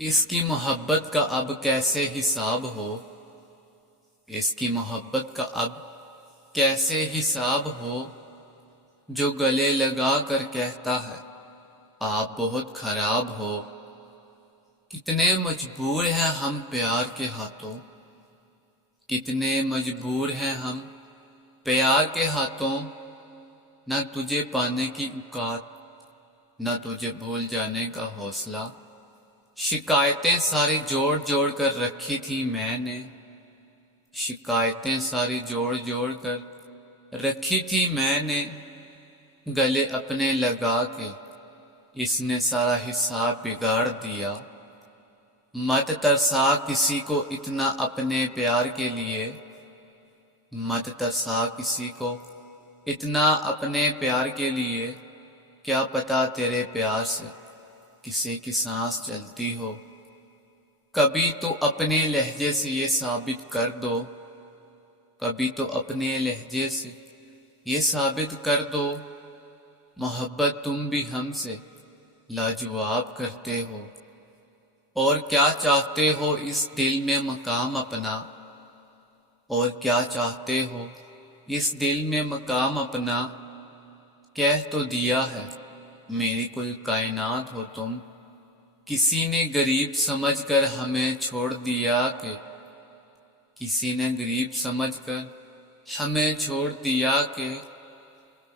اس کی محبت کا اب کیسے حساب ہو، اس کی محبت کا اب کیسے حساب ہو، جو گلے لگا کر کہتا ہے آپ بہت خراب ہو۔ کتنے مجبور ہیں ہم پیار کے ہاتھوں، کتنے مجبور ہیں ہم پیار کے ہاتھوں، نہ تجھے پانے کی اوقات، نہ تجھے بھول جانے کا حوصلہ۔ شکایتیں ساری جوڑ جوڑ کر رکھی تھی میں نے، شکایتیں ساری جوڑ جوڑ کر رکھی تھی میں نے، گلے اپنے لگا کے اس نے سارا حساب بگاڑ دیا۔ مت ترسا کسی کو اتنا اپنے پیار کے لیے، مت ترسا کسی کو اتنا اپنے پیار کے لیے، کیا پتا تیرے پیار سے کسی کی سانس چلتی ہو۔ کبھی تو اپنے لہجے سے یہ ثابت کر دو، کبھی تو اپنے لہجے سے یہ ثابت کر دو، محبت تم بھی ہم سے لاجواب کرتے ہو۔ اور کیا چاہتے ہو اس دل میں مقام اپنا، اور کیا چاہتے ہو اس دل میں مقام اپنا، کہہ تو دیا ہے میری کل کائنات ہو تم۔ کسی نے غریب سمجھ کر ہمیں چھوڑ دیا کہ، کسی نے غریب سمجھ کر ہمیں چھوڑ دیا کہ،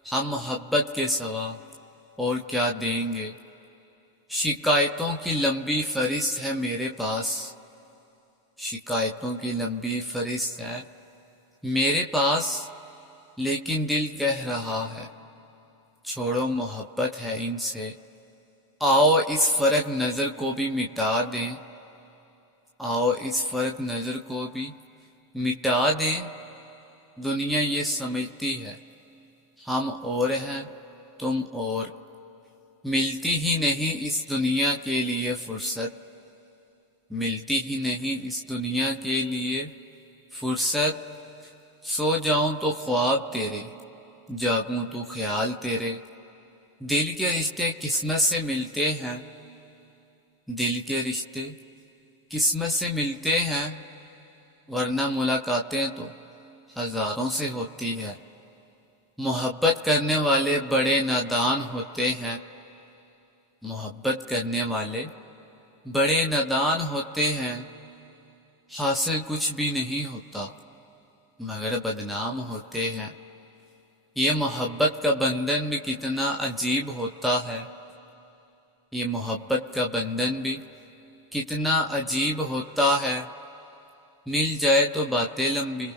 ہم محبت کے سوا اور کیا دیں گے۔ شکایتوں کی لمبی فہرست ہے میرے پاس، شکایتوں کی لمبی فہرست ہے میرے پاس، لیکن دل کہہ رہا ہے چھوڑو محبت ہے ان سے۔ آؤ اس فرق نظر کو بھی مٹا دیں، آؤ اس فرق نظر کو بھی مٹا دیں۔ دنیا یہ سمجھتی ہے ہم اور ہیں تم اور، ملتی ہی نہیں اس دنیا کے لیے فرصت، ملتی ہی نہیں اس دنیا کے لیے فرصت۔ سو جاؤں تو خواب تیرے، جاگوں تو خیال تیرے، دل کے رشتے قسمت سے ملتے ہیں، دل کے رشتے قسمت سے ملتے ہیں، ورنہ ملاقاتیں تو ہزاروں سے ہوتی ہے۔ محبت کرنے والے بڑے نادان ہوتے ہیں، محبت کرنے والے بڑے نادان ہوتے ہیں، حاصل کچھ بھی نہیں ہوتا مگر بدنام ہوتے ہیں۔ یہ محبت کا بندھن بھی کتنا عجیب ہوتا ہے، یہ محبت کا بندھن بھی کتنا عجیب ہوتا ہے۔ مل جائے تو باتیں لمبی،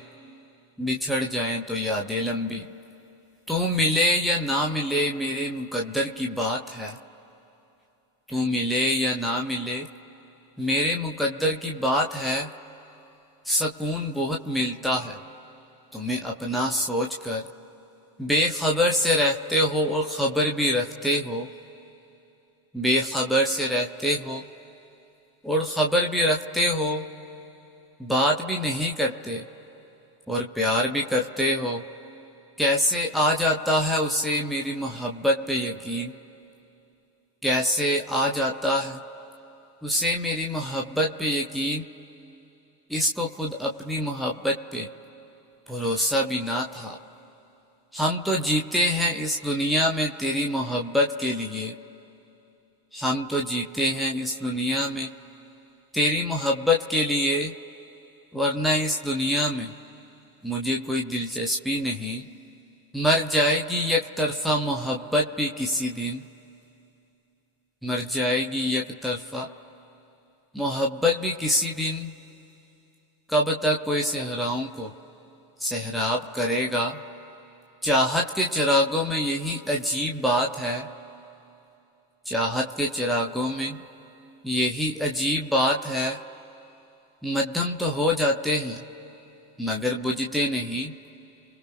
بچھڑ جائیں تو یادیں لمبی۔ تو ملے یا نہ ملے میرے مقدر کی بات ہے، تو ملے یا نہ ملے میرے مقدر کی بات ہے۔ سکون بہت ملتا ہے تمہیں اپنا سوچ کر، بے خبر سے رہتے ہو اور خبر بھی رکھتے ہو، بے خبر سے رہتے ہو اور خبر بھی رکھتے ہو، بات بھی نہیں کرتے اور پیار بھی کرتے ہو۔ کیسے آ جاتا ہے اسے میری محبت پہ یقین، کیسے آ جاتا ہے اسے میری محبت پہ یقین، اس کو خود اپنی محبت پہ بھروسہ بھی نہ تھا۔ ہم تو جیتے ہیں اس دنیا میں تیری محبت کے لیے، ہم تو جیتے ہیں اس دنیا میں تیری محبت کے لیے، ورنہ اس دنیا میں مجھے کوئی دلچسپی نہیں۔ مر جائے گی یک طرفہ محبت بھی کسی دن، مر جائے گی یک طرفہ محبت بھی کسی دن، کب تک کوئی صحراؤں کو سہراب کرے گا۔ چاہت کے چراغوں میں یہی عجیب بات ہے، چاہت کے چراغوں میں یہی عجیب بات ہے، مدھم تو ہو جاتے ہیں مگر بجھتے نہیں۔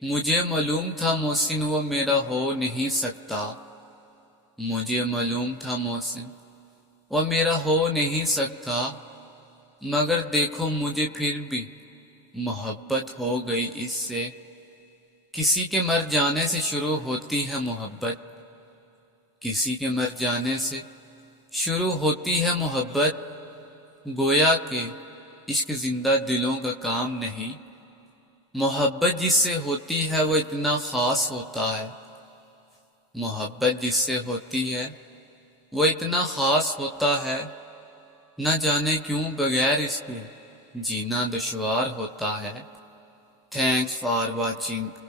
مجھے معلوم تھا محسن وہ میرا ہو نہیں سکتا، مجھے معلوم تھا محسن وہ میرا ہو نہیں سکتا، مگر دیکھو مجھے پھر بھی محبت ہو گئی اس سے۔ کسی کے مر جانے سے شروع ہوتی ہے محبت، کسی کے مر جانے سے شروع ہوتی ہے محبت، گویا کہ عشق زندہ دلوں کا کام نہیں، محبت جس سے ہوتی ہے وہ اتنا خاص ہوتا ہے، محبت جس سے ہوتی ہے وہ اتنا خاص ہوتا ہے، نہ جانے کیوں بغیر اس کے جینا دشوار ہوتا ہے۔ Thanks for watching.